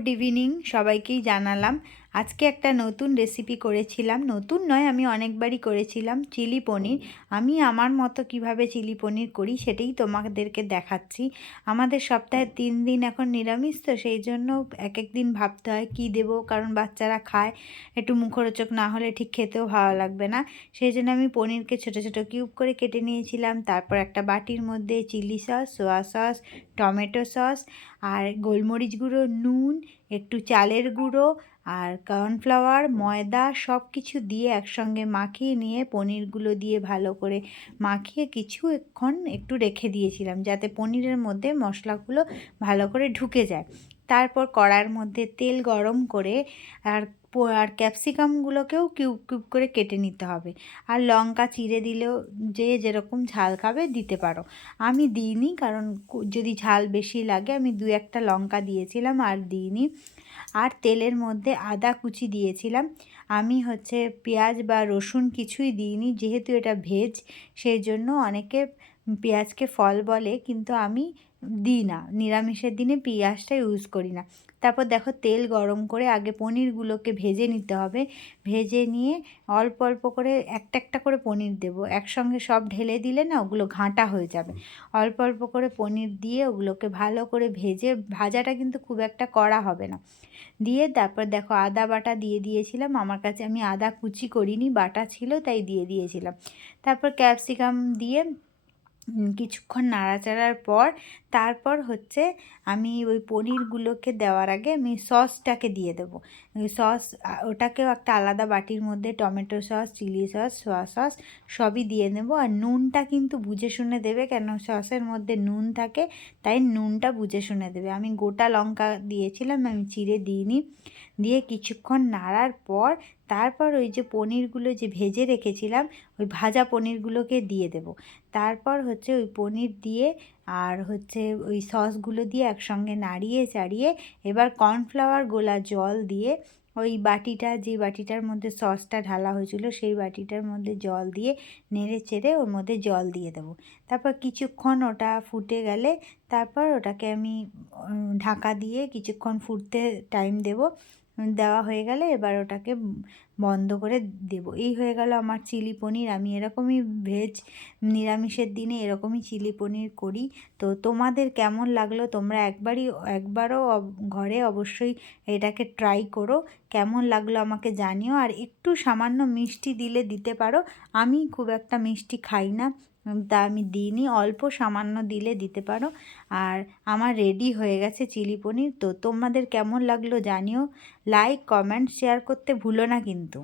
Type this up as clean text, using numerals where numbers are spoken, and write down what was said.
Good evening সবাইকেই জানালাম। আজকে একটা নতুন রেসিপি করেছিলাম, নতুন নয় আমি অনেকবারই করেছিলাম, চিলি পনির। আমি আমার মতো কিভাবে চিলি পনির করি সেটাই তোমাদেরকে দেখাচ্ছি। আমাদের সপ্তাহে 3 দিন এখন নিরামিষ, তো সেই জন্য এক এক দিন ভাবতে হয় কী দেবো, কারণ বাচ্চারা খায়, একটু মুখরোচক না হলে ঠিক খেতেও ভালো লাগবে না। সেই জন্য আমি পনিরকে ছোটো ছোটো কিউব করে কেটে নিয়েছিলাম। তারপর একটা বাটির মধ্যে chilli sauce, soya sauce, tomato sauce আর গোলমরিচ গুঁড়ো, নুন, একটু চালের গুঁড়ো আর কর্নফ্লাওয়ার, ময়দা সব কিছু দিয়ে একসঙ্গে মাখিয়ে নিয়ে পনিরগুলো দিয়ে ভালো করে মাখিয়ে কিছুক্ষণ একটু রেখে দিয়েছিলাম, যাতে পনিরের মধ্যে মশলাগুলো ভালো করে ঢুকে যায়। তারপর কড়ার মধ্যে তেল গরম করে আর ক্যাপসিকামগুলোকেও কিউব কিউব করে কেটে নিতে হবে। আর লঙ্কা চিড়ে দিলেও যে যেরকম ঝাল খাবে দিতে পারো। আমি দিইনি, কারণ যদি ঝাল বেশি লাগে আমি 2-1টা লঙ্কা দিয়েছিলাম আর দিইনি। আর তেলের মধ্যে আদা কুচি দিয়েছিলাম। আমি পেঁয়াজ বা রসুন কিছুই দিইনি, যেহেতু এটা ভেজ সেই জন্য অনেকে পেঁয়াজকে ফল বলে, কিন্তু আমি দিই না, নিরামিষের দিনে পেঁয়াজটা ইউজ করি না। তারপর দেখো তেল গরম করে আগে পনিরগুলোকে ভেজে নিতে হবে। ভেজে নিয়ে অল্প অল্প করে একটা একটা করে পনির দেবো, একসঙ্গে সব ঢেলে দিলে না ওগুলো ঘাঁটা হয়ে যাবে। অল্প অল্প করে পনির দিয়ে ওগুলোকে ভালো করে ভেজে, ভাজাটা কিন্তু খুব একটা কড়া হবে না, দিয়ে তারপর দেখো আদা বাটা দিয়ে দিয়েছিলাম। আমার কাছে আমি আদা কুচি করিনি, বাটা ছিল তাই দিয়ে দিয়েছিলাম। তারপর ক্যাপসিকাম দিয়ে কিছুক্ষণ নাড়াচাড়ার পর তারপর আমি ওই পনিরগুলোকে দেওয়ার আগে আমি সসটাকে দিয়ে দেবো। সস ওটাকেও একটা আলাদা বাটির মধ্যে tomato sauce, chilli sauce, soya sauce সবই দিয়ে নেবো। আর নুনটা কিন্তু বুঝে শুনে দেবে, কেন সসের মধ্যে নুন থাকে, তাই নুনটা বুঝে শুনে দেবে। আমি গোটা লঙ্কা দিয়েছিলাম, আমি চিড়ে দিইনি। দিয়ে কিছুক্ষণ নাড়ার পর তারপর ওই যে পনিরগুলো যে ভেজে রেখেছিলাম, ওই ভাজা পনিরগুলোকে দিয়ে দেব। তারপর ওই পনির দিয়ে আর ওই সসগুলো দিয়ে একসঙ্গে নাড়িয়ে চাড়িয়ে এবার কর্নফ্লাওয়ার গোলা জল দিয়ে ওই বাটিটা, যে বাটিটার মধ্যে সসটা ঢালা হয়েছিল সেই বাটিটার মধ্যে জল দিয়ে নেড়ে চেড়ে ওর মধ্যে জল দিয়ে দেবো। তারপর কিছুক্ষণ ওটা ফুটে গেলে তারপর ওটাকে আমি ঢাকা দিয়ে কিছুক্ষণ ফুটতে টাইম দেব। দেওয়া হয়ে গেলে এবার ওটাকে বন্ধ করে দেব। এই হয়ে গেল আমার চিলি পনির। আমি এরকমই ভেজ নিরামিষের দিনে এরকমই চিলি পনির করি। তো তোমাদের কেমন লাগলো, তোমরা একবারও ঘরে অবশ্যই এটাকে ট্রাই করো। কেমন লাগলো আমাকে জানিও। আর একটু সামান্য মিষ্টি দিলে দিতে পারো, আমি খুব একটা মিষ্টি খাই না, তা আমি দিইনি, অল্প সামান্য দিলে দিতে পারো। আর আমার রেডি হয়ে গেছে চিলি পনির। তো তোমাদের কেমন লাগলো জানিও। লাইক, কমেন্ট, শেয়ার করতে ভুলো না কিন্তু।